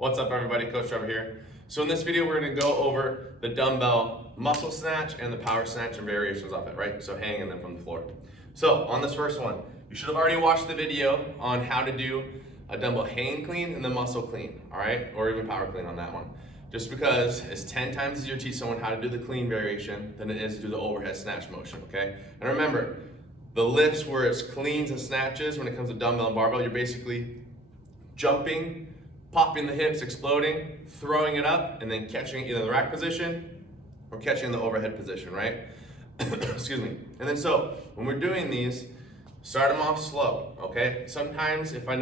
What's up everybody, Coach Trevor here. So in this video we're going to go over the dumbbell muscle snatch and the power snatch and variations of it, right? So hang and then from the floor. So on this first one, you should have already watched the video on how to do a dumbbell hang clean and the muscle clean, all right? Or even power clean on that one. Just because it's 10 times easier to teach someone how to do the clean variation than it is to do the overhead snatch motion, okay? And remember, the lifts where it's cleans and snatches, when it comes to dumbbell and barbell, you're basically jumping, popping the hips, exploding, throwing it up, and then catching either in the rack position or catching in the overhead position, right? Excuse me. And then so, when we're doing these, start them off slow, okay? Sometimes if I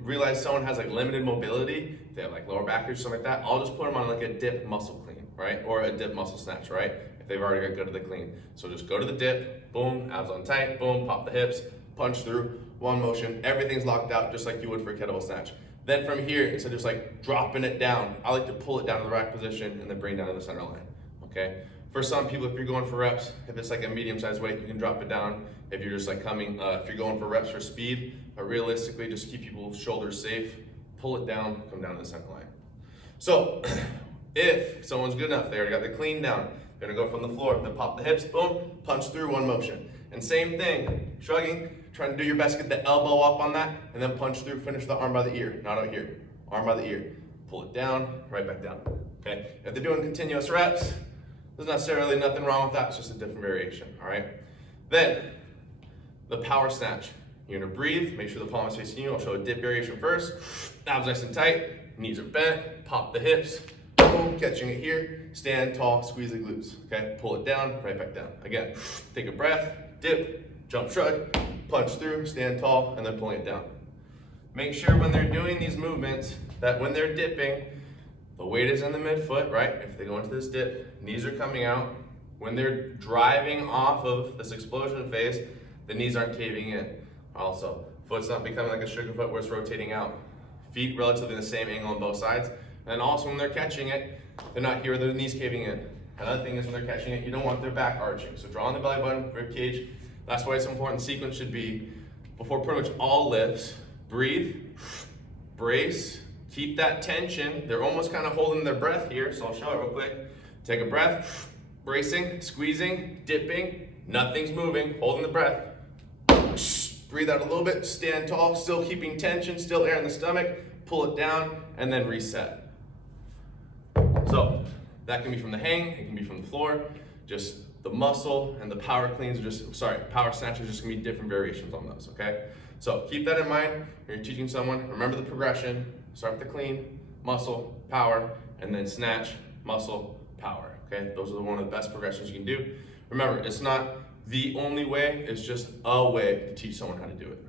realize someone has like limited mobility, if they have like lower back or something like that, I'll just put them on like a dip muscle clean, right? Or a dip muscle snatch, right? If they've already got good at the clean. So just go to the dip, boom, abs on tight, boom, pop the hips, punch through, one motion, everything's locked out just like you would for a kettlebell snatch. Then from here, instead of just like dropping it down, I like to pull it down to the rack position and then bring it down to the center line, okay? For some people, if you're going for reps, if it's like a medium-sized weight, you can drop it down. If you're just like if you're going for reps for speed, but realistically, just keep people's shoulders safe, pull it down, come down to the center line. So, if someone's good enough, they already got the clean down, they're gonna go from the floor, then pop the hips, boom, punch through, one motion. And same thing, shrugging, trying to do your best to get the elbow up on that, and then punch through, finish the arm by the ear, not out here. Arm by the ear, pull it down, right back down, okay? If they're doing continuous reps, there's necessarily nothing wrong with that, it's just a different variation, all right? Then, the power snatch. You're gonna breathe, make sure the palm is facing you. I'll show a dip variation first. Abs nice and tight, knees are bent, pop the hips, boom, catching it here, stand tall, squeeze the glutes, okay? Pull it down, right back down. Again, take a breath, dip, jump shrug, punch through, stand tall, and then pulling it down. Make sure when they're doing these movements that when they're dipping, the weight is in the midfoot, right? If they go into this dip, knees are coming out. When they're driving off of this explosion phase, the knees aren't caving in. Also, foot's not becoming like a sugar foot where it's rotating out. Feet relatively the same angle on both sides. And also when they're catching it, they're not here, their knees caving in. Another thing is when they're catching it, you don't want their back arching. So draw on the belly button, rib cage. That's why it's important. Sequence should be, before pretty much all lifts, breathe, brace, keep that tension. They're almost kind of holding their breath here, so I'll show it real quick. Take a breath, bracing, squeezing, dipping, nothing's moving, holding the breath. Breathe out a little bit, stand tall, still keeping tension, still air in the stomach, pull it down, and then reset. So, that can be from the hang, it can be from the floor, just the muscle and the power cleans are just, power snatches are just gonna be different variations on those, okay? So keep that in mind when you're teaching someone. Remember the progression. Start with the clean, muscle, power, and then snatch, muscle, power, okay? Those are one of the best progressions you can do. Remember, it's not the only way, it's just a way to teach someone how to do it.